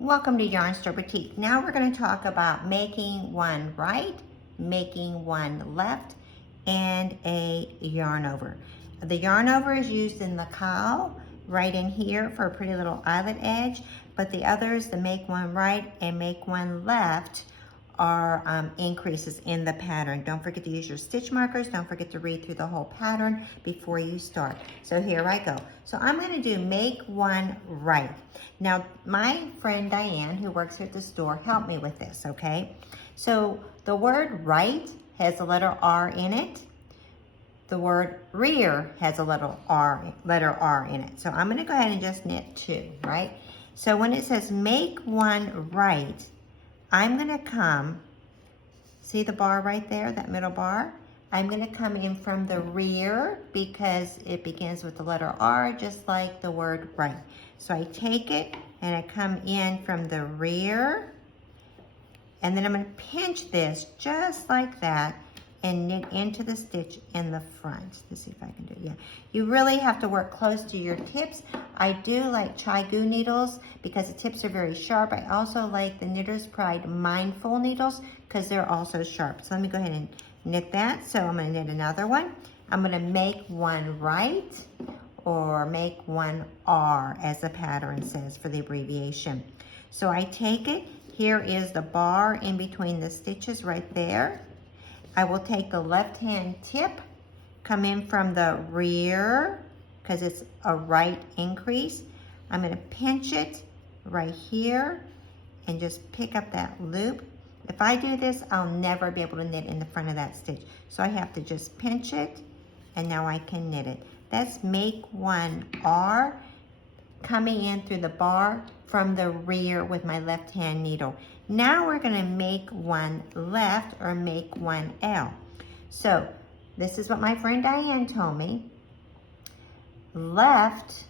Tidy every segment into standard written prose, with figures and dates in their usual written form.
Welcome to Yarn Store Boutique. Now we're going to talk about making one right, making one left, and a yarn over. The yarn over is used in the cowl right in here for a pretty little eyelet edge, but the others, the make one right and make one left, are increases in the pattern. Don't forget to use your stitch markers. Don't forget to read through the whole pattern before you start. So here I go. So I'm going to do make one right. Now my friend Diane, who works here at the store, helped me with this, okay? So the word right has the letter R in it. The word rear has a letter R in it. So I'm going to go ahead and just knit two, right? So when it says make one right, I'm going to come, see the bar right there, that middle bar? I'm going to come in from the rear because it begins with the letter R, just like the word right. So I take it and I come in from the rear, and then I'm going to pinch this just like that and knit into the stitch in the front. Let's see if I can do it. Yeah, you really have to work close to your tips. I do like Chai-Gu needles because the tips are very sharp. I also like the Knitter's Pride Mindful needles because they're also sharp. So let me go ahead and knit that. So I'm going to knit another one. I'm going to make one right, or make one R as the pattern says for the abbreviation. So I take it, here is the bar in between the stitches right there. I will take the left hand tip, come in from the rear because it's a right increase. I'm going to pinch it right here and just pick up that loop. If I do this, I'll never be able to knit in the front of that stitch. So I have to just pinch it, and now I can knit it. That's make one R, coming in through the bar from the rear with my left hand needle. Now we're going to make one left, or make one L. So this is what my friend Diane told me. Left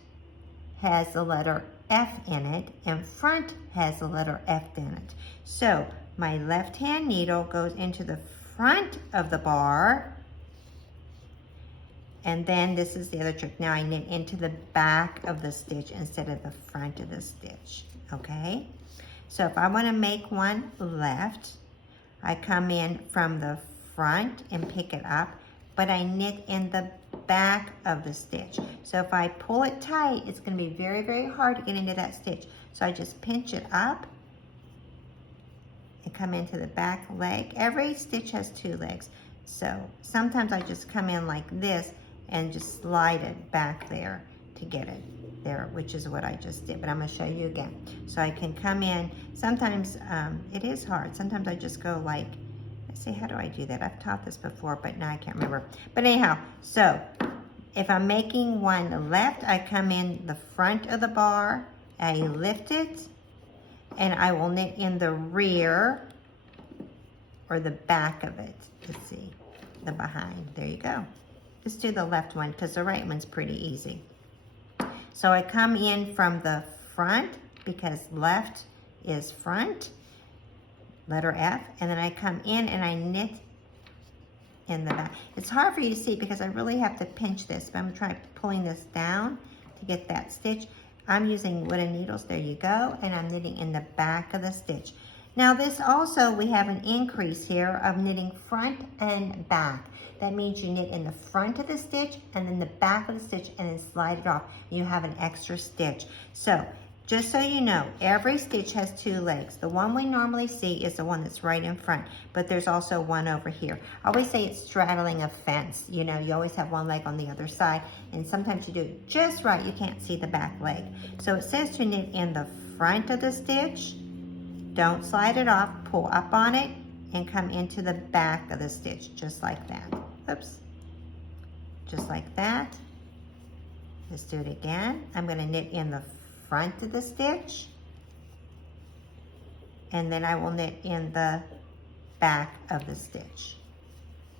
has the letter F in it, and front has the letter F in it. So my left hand needle goes into the front of the bar, and then this is the other trick. Now I knit into the back of the stitch instead of the front of the stitch, okay? So if I want to make one left, I come in from the front and pick it up, but I knit in the back of the stitch. So if I pull it tight, it's going to be very, very hard to get into that stitch. So I just pinch it up and come into the back leg. Every stitch has two legs. So sometimes I just come in like this and just slide it back there to get it there, which is what I just did, but I'm going to show you again. So I can come in. Sometimes it is hard. Sometimes I just go like, let's see, how do I do that? I've taught this before, but now I can't remember. But anyhow, so if I'm making one left, I come in the front of the bar, I lift it, and I will knit in the rear or the back of it. Let's see, the behind. There you go. Just do the left one because the right one's pretty easy. So I come in from the front because left is front, letter F, and then I come in and I knit in the back. It's hard for you to see because I really have to pinch this, but I'm going to try pulling this down to get that stitch. I'm using wooden needles, there you go, and I'm knitting in the back of the stitch. Now this also, we have an increase here of knitting front and back. That means you knit in the front of the stitch and then the back of the stitch and then slide it off. You have an extra stitch. So just so you know, every stitch has two legs. The one we normally see is the one that's right in front, but there's also one over here. I always say it's straddling a fence. You know, you always have one leg on the other side, and sometimes you do it just right. You can't see the back leg. So it says to knit in the front of the stitch. Don't slide it off, pull up on it, and come into the back of the stitch, just like that. Oops. Just like that. Let's do it again. I'm going to knit in the front of the stitch, and then I will knit in the back of the stitch.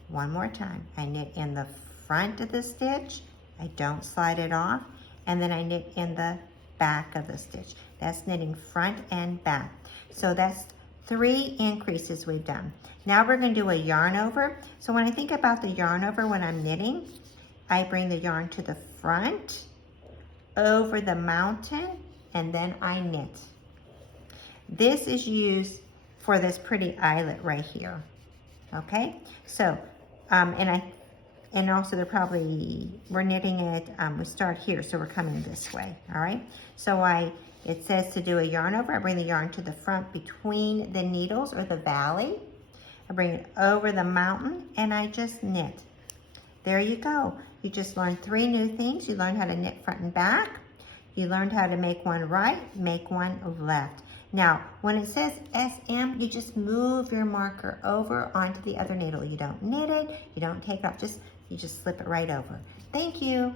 One more time. I knit in the front of the stitch, I don't slide it off, and then I knit in the back of the stitch. That's knitting front and back. So that's 3 increases we've done. Now we're going to do a yarn over. So when I think about the yarn over when I'm knitting, I bring the yarn to the front, over the mountain, and then I knit. This is used for this pretty eyelet right here. Okay, so, and also we're knitting it, we start here, so we're coming this way, all right? So it says to do a yarn over. I bring the yarn to the front between the needles or the valley. I bring it over the mountain and I just knit. There you go. You just learned 3 new things. You learned how to knit front and back. You learned how to make one right, make one left. Now, when it says SM, you just move your marker over onto the other needle. You don't knit it, you don't take it off, you just slip it right over. Thank you.